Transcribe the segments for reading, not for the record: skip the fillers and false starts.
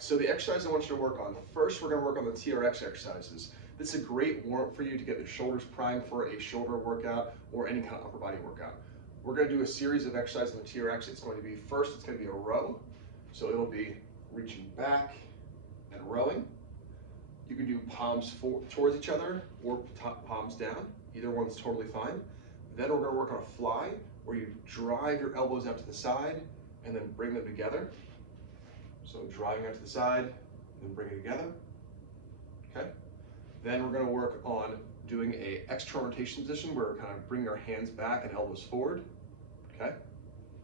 So the exercise I want you to work on, first we're going to work on the TRX exercises. This is a great warm-up for you to get the shoulders primed for a shoulder workout or any kind of upper body workout. We're going to do a series of exercises on the TRX. It's going to be, first it's going to be a row. So it'll be reaching back and rowing. You can do palms towards each other or palms down. Either one's totally fine. Then we're going to work on a fly where you drive your elbows out to the side and then bring them together. So driving out to the side and then bring it together. Okay. Then we're going to work on doing a external rotation position where we're kind of bringing our hands back and elbows forward. Okay.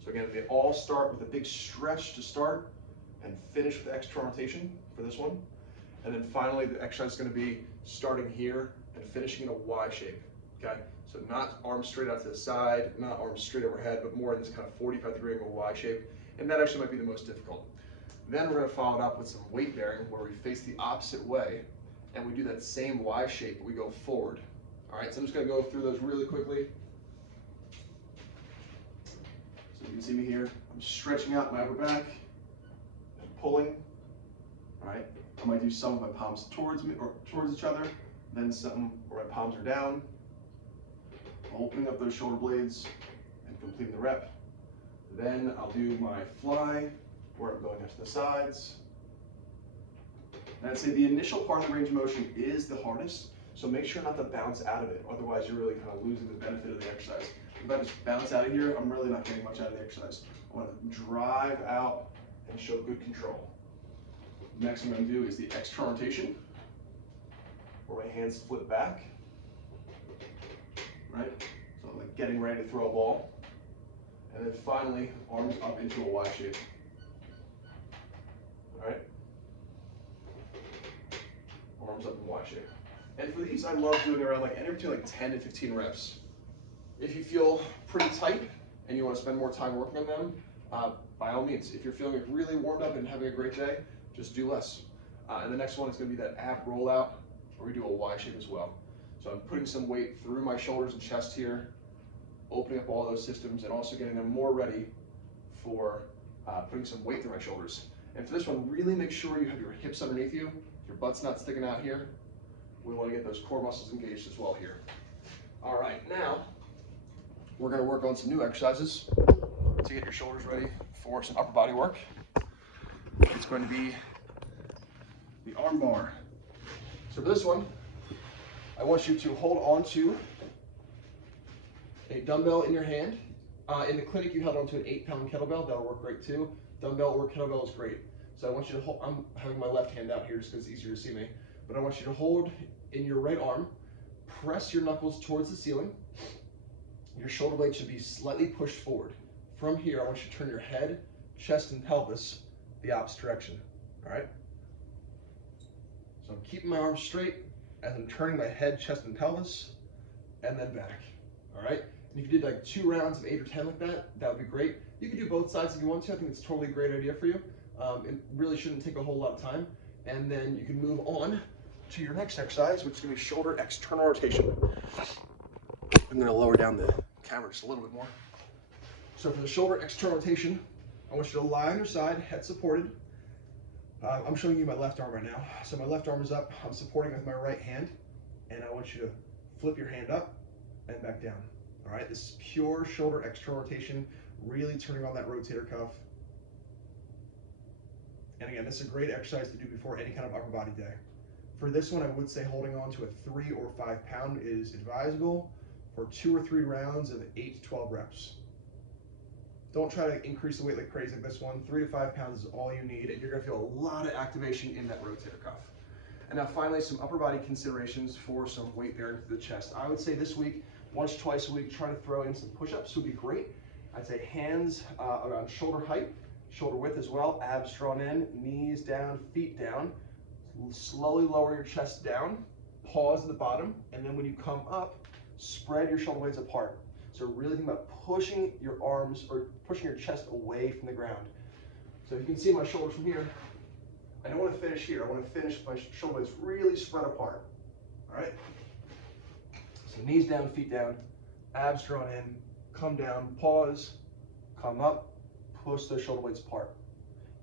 So again, they all start with a big stretch to start and finish with external rotation for this one. And then finally, the exercise is going to be starting here and finishing in a Y shape. Okay. So not arms straight out to the side, not arms straight overhead, but more in this kind of 45-degree angle Y shape. And that actually might be the most difficult. Then we're going to follow it up with some weight bearing where we face the opposite way and we do that same Y shape, but we go forward. All right, so I'm just going to go through those really quickly. So you can see me here. I'm stretching out my upper back and pulling. All right, I might do some of my palms towards me or towards each other, then some where my palms are down. Opening up those shoulder blades and completing the rep. Then I'll do my fly where I'm going out to the sides. And I'd say the initial part of the range of motion is the hardest, so make sure not to bounce out of it, otherwise you're really kind of losing the benefit of the exercise. If I just bounce out of here, I'm really not getting much out of the exercise. I want to drive out and show good control. Next I'm going to do is the external rotation, where my hands flip back. Right? So like getting ready to throw a ball. And then finally, arms up into a Y shape. All right? Arms up in Y shape. And for these, I love doing around like anywhere between like 10 to 15 reps. If you feel pretty tight and you want to spend more time working on them, by all means, if you're feeling really warmed up and having a great day, just do less. And the next one is going to be that ab rollout, where we do a Y shape as well. So I'm putting some weight through my shoulders and chest here, opening up all those systems and also getting them more ready for putting some weight through my shoulders. And for this one, really make sure you have your hips underneath you, your butt's not sticking out here. We want to get those core muscles engaged as well here. All right, now we're going to work on some new exercises to get your shoulders ready for some upper body work. It's going to be the arm bar. So for this one, I want you to hold on to a dumbbell in your hand. In the clinic, you held on to an 8-pound kettlebell. That'll work great too. Dumbbell or kettlebell is great. So I want you to hold, I'm having my left hand out here just because it's easier to see me, but I want you to hold in your right arm, press your knuckles towards the ceiling. Your shoulder blade should be slightly pushed forward. From here, I want you to turn your head, chest, and pelvis the opposite direction, all right? So I'm keeping my arms straight as I'm turning my head, chest, and pelvis, and then back, all right? And if you did like 2 rounds of 8 or 10 like that, that would be great. You can do both sides if you want to. I think it's totally a great idea for you. It really shouldn't take a whole lot of time. And then you can move on to your next exercise, which is gonna be shoulder external rotation. I'm gonna lower down the camera just a little bit more. So for the shoulder external rotation, I want you to lie on your side, head supported. I'm showing you my left arm right now. So my left arm is up, I'm supporting with my right hand, and I want you to flip your hand up and back down. All right, this is pure shoulder external rotation, really turning on that rotator cuff. And again, this is a great exercise to do before any kind of upper body day. For this one, I would say holding on to a 3 or 5 pound is advisable for 2 or 3 rounds of 8 to 12 reps. Don't try to increase the weight like crazy like this one. 3 to 5 pounds is all you need, and you're gonna feel a lot of activation in that rotator cuff. And now finally, some upper body considerations for some weight bearing for the chest. I would say this week, once or twice a week, try to throw in some push-ups would be great. I'd say hands around shoulder height, shoulder width as well, abs drawn in, knees down, feet down. Slowly lower your chest down, pause at the bottom, and then when you come up, spread your shoulder blades apart. So really think about pushing your arms or pushing your chest away from the ground. So you can see my shoulders from here. I don't want to finish here. I want to finish my shoulder blades really spread apart. All right? So knees down, feet down, abs drawn in, come down, pause, come up, push those shoulder blades apart.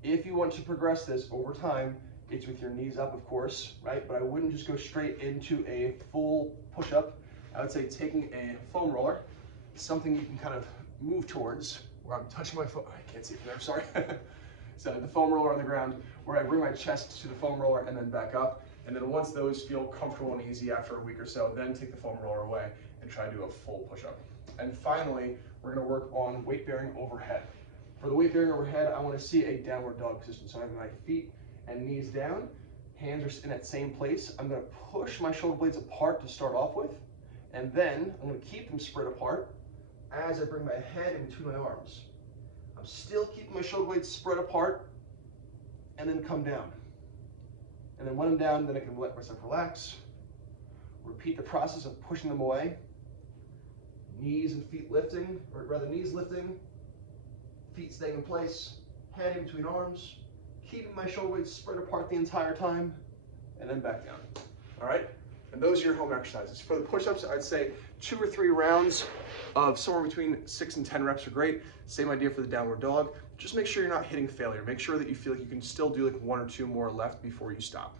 If you want to progress this over time, it's with your knees up, of course, right? But I wouldn't just go straight into a full push-up. I would say taking a foam roller, something you can kind of move towards, where I'm touching my foot. I can't see from there, sorry. So the foam roller on the ground, where I bring my chest to the foam roller and then back up. And then once those feel comfortable and easy after a week or so, then take the foam roller away and try to do a full push-up. And finally, we're gonna work on weight bearing overhead. For the weight bearing overhead, I wanna see a downward dog position. So I have my feet and knees down, hands are in that same place. I'm gonna push my shoulder blades apart to start off with, and then I'm gonna keep them spread apart as I bring my head in between my arms. I'm still keeping my shoulder blades spread apart, and then come down. And then when I'm down, then I can let myself relax. Repeat the process of pushing them away. Knees and feet lifting, or rather knees lifting, feet staying in place, head in between arms, keeping my shoulder blades spread apart the entire time, and then back down. All right? And those are your home exercises. For the push-ups, I'd say 2 or 3 rounds of somewhere between 6 and 10 reps are great. Same idea for the downward dog. Just make sure you're not hitting failure. Make sure that you feel like you can still do like 1 or 2 more left before you stop.